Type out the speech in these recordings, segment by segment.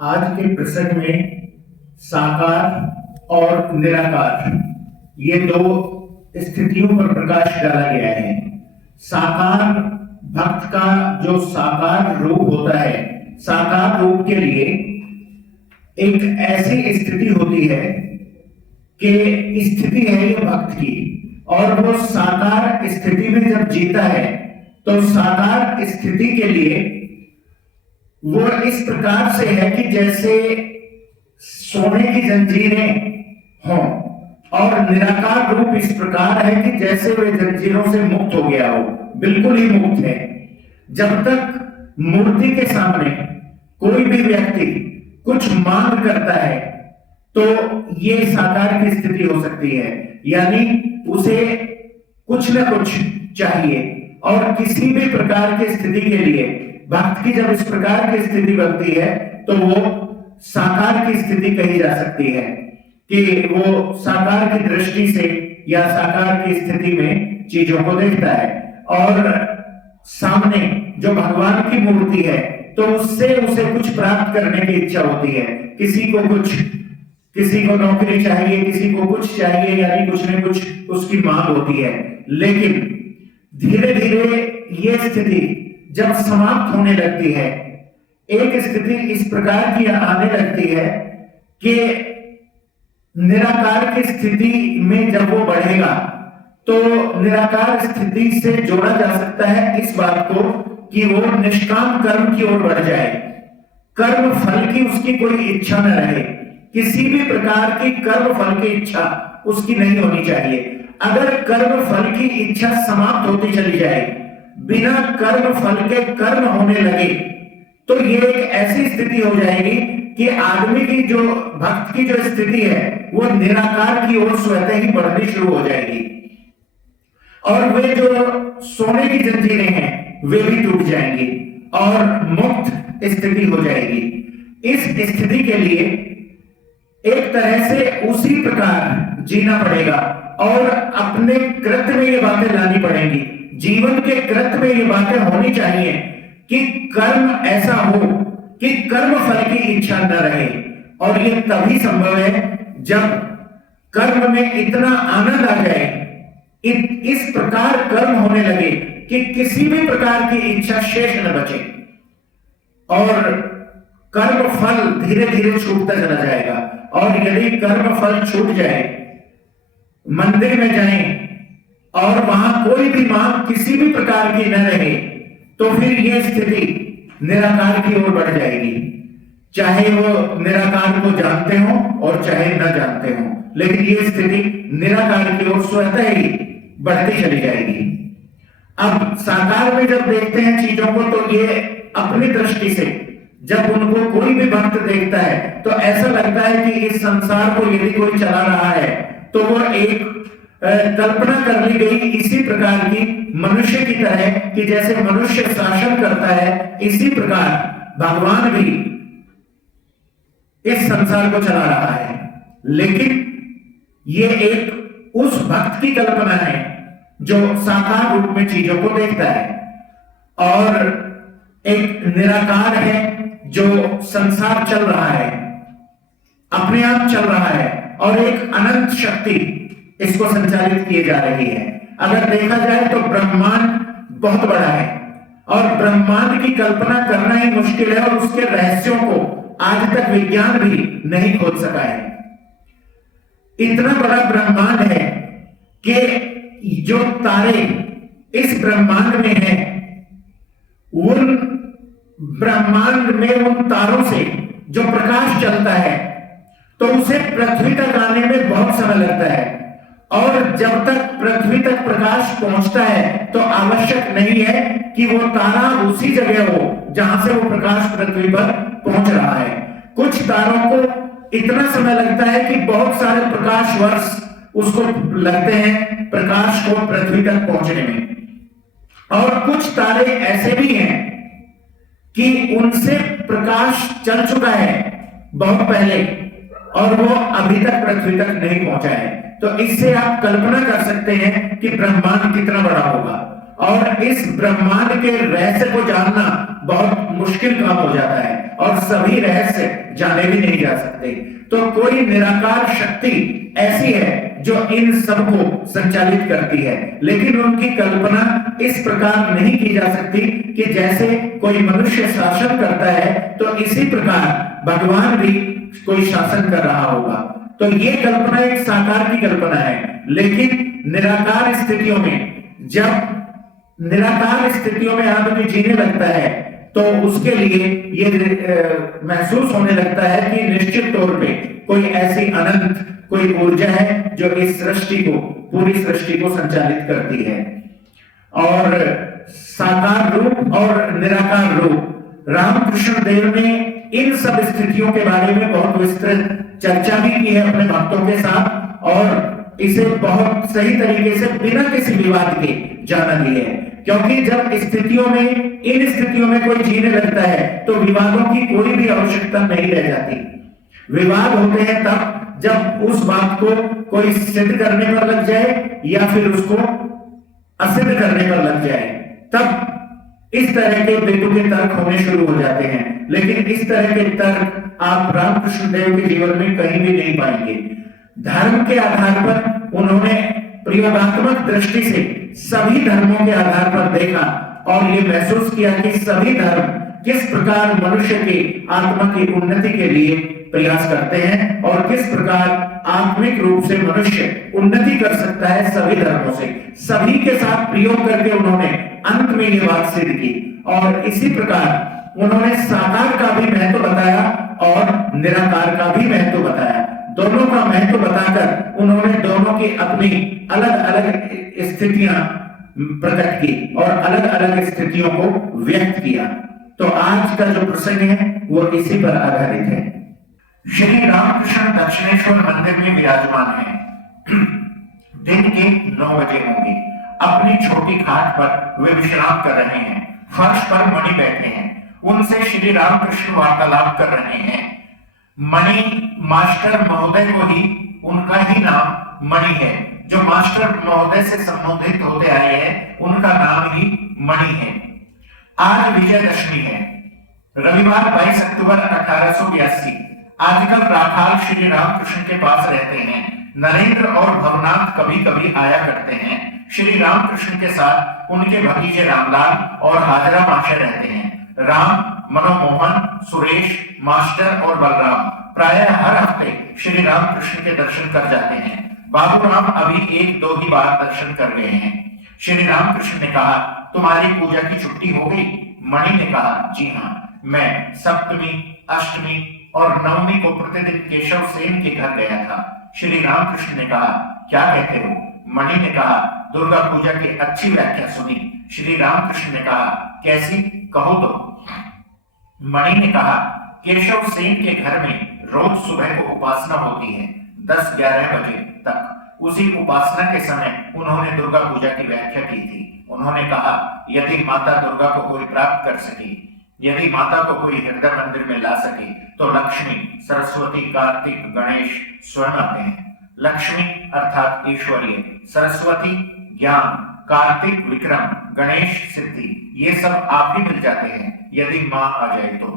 आज के प्रसंग में साकार और निराकार ये दो स्थितियों पर प्रकाश डाला गया है। साकार भक्त का जो साकार रूप होता है, साकार रूप के लिए एक ऐसी स्थिति होती है कि स्थिति है ये भक्त की, और वो साकार स्थिति में जब जीता है तो साकार स्थिति के लिए वो इस प्रकार से है कि जैसे सोने की जंजीरें हों, और निराकार रूप इस प्रकार है कि जैसे वे जंजीरों से मुक्त हो गया हो, बिल्कुल ही मुक्त है। जब तक मूर्ति के सामने कोई भी व्यक्ति कुछ मांग करता है तो ये साकार की स्थिति हो सकती है, यानी उसे कुछ न कुछ चाहिए। और किसी भी प्रकार की स्थिति के लिए भक्त की जब इस प्रकार की स्थिति बनती है तो वो साकार की स्थिति कही जा सकती है, कि वो साकार की दृष्टि से या साकार की स्थिति में चीजों को देखता है, और सामने जो भगवान की मूर्ति है तो उससे उसे कुछ प्राप्त करने की इच्छा होती है। किसी को नौकरी चाहिए, किसी को कुछ चाहिए, यानी कुछ न कुछ उसकी मांग होती है। लेकिन धीरे धीरे ये स्थिति जब समाप्त होने लगती है, एक स्थिति इस प्रकार की आने लगती है कि निराकार की स्थिति में जब वो बढ़ेगा तो निराकार स्थिति से जोड़ा जा सकता है इस बात को कि वो निष्काम कर्म की ओर बढ़ जाए, कर्म फल की उसकी कोई इच्छा न रहे, किसी भी प्रकार की कर्म फल की इच्छा उसकी नहीं होनी चाहिए। अगर कर्म फल की इच्छा समाप्त होती चली जाए, बिना कर्म फल के कर्म होने लगे, तो ये एक ऐसी स्थिति हो जाएगी कि आदमी की जो भक्त की जो स्थिति है वो निराकार की ओर स्वतः ही बढ़नी शुरू हो जाएगी, और वे जो सोने की जंजीरें हैं वे भी टूट जाएंगी और मुक्त स्थिति हो जाएगी। इस स्थिति के लिए एक तरह से उसी प्रकार जीना पड़ेगा और अपने कृत्य में ये बातें लानी पड़ेंगी, जीवन के कृत्य में ये बातें होनी चाहिए कि कर्म ऐसा हो कि कर्म फल की इच्छा न रहे। और ये तभी संभव है जब कर्म में इतना आनंद आ जाए, इस प्रकार कर्म होने लगे कि किसी भी प्रकार की इच्छा शेष न बचे, और कर्म फल धीरे धीरे छूटता चला जाएगा। और यदि कर्म फल छूट जाए, मंदिर में जाएं और वहां कोई भी मांग किसी भी प्रकार की न रहे, तो फिर यह स्थिति निराकार की ओर बढ़ जाएगी, चाहे वो निराकार को जानते हो और चाहे न जानते हो, लेकिन यह स्थिति निराकार की ओर स्वतः ही बढ़ती चली जाएगी। अब साकार में जब देखते हैं चीजों को तो ये अपनी दृष्टि से जब उनको कोई भी भक्त देखता है तो ऐसा लगता है कि इस संसार को यदि कोई चला रहा है तो वो एक कल्पना कर ली गई इसी प्रकार की मनुष्य की तरह, कि जैसे मनुष्य शासन करता है इसी प्रकार भगवान भी इस संसार को चला रहा है। लेकिन ये एक उस भक्त की कल्पना है जो साकार रूप में चीजों को देखता है, और एक निराकार है जो संसार चल रहा है, अपने आप चल रहा है, और एक अनंत शक्ति इसको संचालित किए जा रही है। अगर देखा जाए तो ब्रह्मांड बहुत बड़ा है और ब्रह्मांड की कल्पना करना ही मुश्किल है, और उसके रहस्यों को आज तक विज्ञान भी नहीं खोज सका है। इतना बड़ा ब्रह्मांड है कि जो तारे इस ब्रह्मांड में हैं, उन ब्रह्मांड में उन तारों से जो प्रकाश चलता है तो उसे पृथ्वी तक आने में बहुत समय लगता है, और जब तक पृथ्वी तक प्रकाश पहुंचता है तो आवश्यक नहीं है कि वो तारा उसी जगह हो जहां से वो प्रकाश पृथ्वी पर पहुंच रहा है। कुछ तारों को इतना समय लगता है कि बहुत सारे प्रकाश वर्ष उसको लगते हैं प्रकाश को पृथ्वी तक पहुंचने में, और कुछ तारे ऐसे भी हैं कि उनसे प्रकाश चल चुका है बहुत पहले और वो अभी तक पृथ्वी तक नहीं पहुंचा है। तो इससे आप कल्पना कर सकते हैं कि ब्रह्मांड कितना बड़ा होगा, और इस ब्रह्मांड के रहस्य को जानना बहुत मुश्किल काम हो जाता है और सभी रहस्य जाने भी नहीं जा सकते। तो कोई निराकार शक्ति ऐसी है जो इन सबको संचालित करती है, लेकिन उनकी कल्पना इस प्रकार नहीं की जा सकती कि जैसे कोई मनुष्य शासन करता है तो इसी प्रकार भगवान भी कोई शासन कर रहा होगा। तो ये कल्पना एक साकार की कल्पना है, लेकिन निराकार स्थितियों में, जब निराकार स्थितियों में आदमी जीने लगता है तो उसके लिए ये महसूस होने लगता है कि निश्चित तौर पे कोई ऐसी अनंत कोई ऊर्जा है जो इस सृष्टि को, पूरी सृष्टि को संचालित करती है। और साकार रूप और निराकार रूप, रामकृष्ण देव ने इन सब स्थितियों के बारे में बहुत विस्तृत चर्चा भी की है अपने भक्तों के साथ, और इसे बहुत सही तरीके से बिना किसी विवाद के जाना भी है। क्योंकि जब स्थितियों में, इन स्थितियों में कोई जीने लगता है तो विवादों की कोई भी आवश्यकता नहीं रह जाती। विवाद होते हैं तब जब उस बात को कोई सिद्ध करने पर लग जाए या फिर उसको असिद्ध करने पर लग जाए, तब इस तरह के बेतुके तर्क होने शुरू हो जाते हैं। लेकिन इस तरह के तर्क आप रामकृष्ण देव के जीवन में कहीं भी नहीं पाएंगे। धर्म के आधार पर उन्होंने प्रयोगात्मक दृष्टि से सभी धर्मों के आधार पर देखा और ये महसूस किया कि सभी धर्म किस प्रकार मनुष्य की आत्मा की उन्नति के लिए प्रयास करते हैं और किस प्रकार आत्मिक रूप से मनुष्य उन्नति कर सकता है सभी धर्मों से। सभी के साथ प्रयोग करके उन्होंने अंत में ये बात सिद्ध की। और इसी प्रकार उन्होंने साकार का भी महत्व बताया और निराकार का भी महत्व बताया। दोनों का महत्व बताकर उन्होंने दोनों की अपनी अलग अलग स्थितियां प्रकट की और अलग अलग स्थितियों को व्यक्त किया। तो आज का जो प्रसंग है वो इसी पर आधारित है। श्री रामकृष्ण दक्षिणेश्वर मंदिर में विराजमान है। दिन के 9 बजे होंगे। अपनी छोटी खाट पर वे विश्राम कर रहे हैं। फर्श पर मणि बैठे हैं, उनसे श्री रामकृष्ण वार्तालाप कर रहे हैं। मणि मास्टर महोदय को ही, उनका ही नाम मणि है। जो मास्टर महोदय से संबोधित होते आए हैं उनका नाम ही मणि है। आज विजयदशमी है, रविवार 22 अक्टूबर 1882। आजकल राखाल श्री रामकृष्ण के पास रहते हैं। नरेंद्र और भवनाथ कभी कभी आया करते हैं। श्री रामकृष्ण के साथ उनके भतीजे रामलाल और हाजरा मास्टर रहते हैं। राम, मनोमोहन, सुरेश मास्टर और बलराम प्रायः हर हफ्ते श्री रामकृष्ण के दर्शन कर जाते हैं। बाबूराम अभी 1-2 ही बार दर्शन कर गए हैं। श्री रामकृष्ण ने कहा, तुम्हारी पूजा की छुट्टी हो गई? मणि ने कहा, जी हाँ, मैं सप्तमी, अष्टमी और नवमी को प्रतिदिन केशव सेन के घर गया था। श्री रामकृष्ण ने कहा, क्या कहते हो? मणि ने कहा, दुर्गा पूजा की अच्छी व्याख्या सुनी। श्री रामकृष्ण ने कहा, कैसी, कहो तो। मणि ने कहा, केशव सेन के घर में रोज सुबह को उपासना होती है 10-11 बजे तक। उसी उपासना के समय उन्होंने दुर्गा पूजा की व्याख्या की थी। उन्होंने कहा, यदि माता दुर्गा को कोई प्राप्त कर सके, यदि माता को कोई हृदय मंदिर में ला सके तो लक्ष्मी, सरस्वती, कार्तिक, गणेश स्वयं आते हैं। लक्ष्मी अर्थात ईश्वरीय, सरस्वती ज्ञान, कार्तिक विक्रम, गणेश सिद्धि, ये सब आप ही मिल जाते हैं यदि माँ आ जाए तो।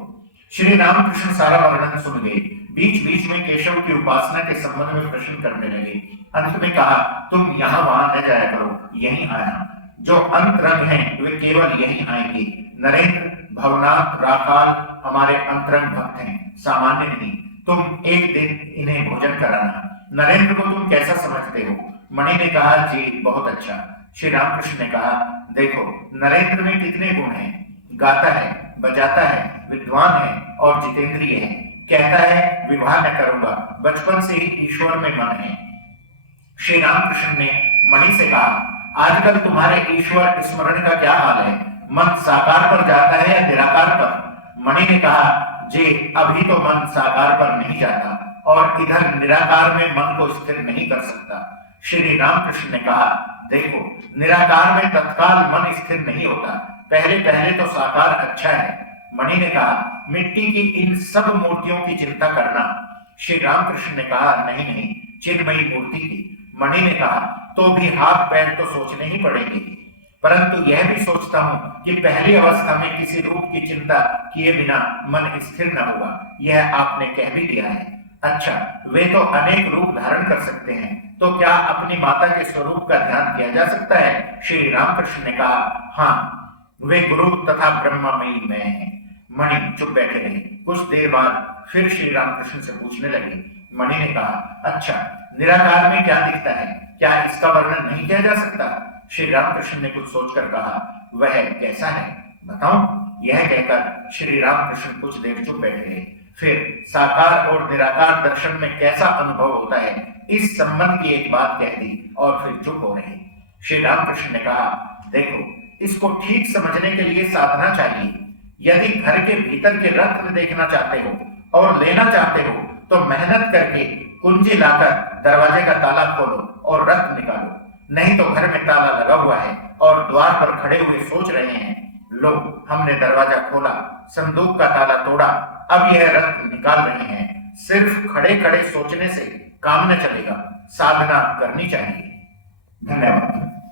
श्री रामकृष्ण सारा वर्णन सुन गए। बीच बीच में केशव की उपासना के संबंध में प्रश्न करने लगे। अंत में कहा, तुम यहाँ वहां न जाया करो, यहीं आना। जो अंतरंग हैं वे केवल यहीं आएंगे। नरेंद्र, भवनाथ, राखाल हमारे अंतरंग भक्त हैं, सामान्य नहीं। तुम एक दिन इन्हें भोजन कराना। नरेंद्र को तुम कैसा समझते हो? मणि ने कहा, जी बहुत अच्छा। श्री रामकृष्ण ने कहा, देखो नरेंद्र में कितने गुण हैं। गाता है, बजाता है, विद्वान है और जितेंद्रिय है। कहता है विवाह न करूंगा, बचपन से ही ईश्वर में मन है। श्री रामकृष्ण ने मणि से कहा, आजकल तुम्हारे ईश्वर स्मरण का क्या हाल है? मन साकार पर जाता है या निराकार पर? मणि ने कहा, जी अभी तो मन साकार पर नहीं जाता और इधर निराकार में मन को स्थिर नहीं कर सकता। श्री रामकृष्ण ने कहा, देखो निराकार में तत्काल मन स्थिर नहीं होता, पहले पहले तो साकार अच्छा है। मणि ने कहा, मिट्टी की इन सब मूर्तियों की चिंता करना। श्री रामकृष्ण ने कहा, नहीं नहीं, चिन्मयी मूर्ति की। मणि ने कहा, तो भी हाथ पैर तो सोचने ही पड़ेंगे। परंतु यह भी सोचता हूं कि पहली अवस्था में किसी रूप की चिंता किए बिना मन स्थिर न हुआ। यह आपने कह भी दिया है। अच्छा, वे तो अनेक रूप धारण कर सकते हैं, तो क्या अपनी माता के स्वरूप का ध्यान किया जा सकता है? श्री रामकृष्ण ने कहा, हाँ, वे गुरु तथा ब्रह्ममयी मैं हैं। मणि चुप बैठे रहे। कुछ देर बाद फिर श्री रामकृष्ण से पूछने लगे। मणि ने कहा, अच्छा, निराकार में क्या दिखता है? क्या इसका वर्णन नहीं किया जा सकता? श्री रामकृष्ण ने कुछ सोचकर कहा, वह कैसा है बताऊं? यह कहकर श्री रामकृष्ण कुछ देर चुप बैठे रहे। फिर साकार और निराकार दर्शन में कैसा अनुभव होता है, इस संबंध की एक बात कह दी और फिर चुप हो रहे। श्री रामकृष्ण ने कहा, देखो, इसको ठीक समझने के लिए साधना चाहिए। यदि घर के भीतर के रत्न देखना चाहते हो और लेना चाहते हो, तो मेहनत करके कुंजी लाकर दरवाजे का ताला खोलो और रत्न निकालो। नहीं तो घर में ताला लगा हुआ है और द्वार पर खड़े हुए सोच रहे हैं, लो, हमने दरवाजा खोला, संदूक का ताला तोड़ा, अब यह रत्न निकाल रहे हैं। सिर्फ खड़े खड़े सोचने से काम न चलेगा, साधना करनी चाहिए। धन्यवाद।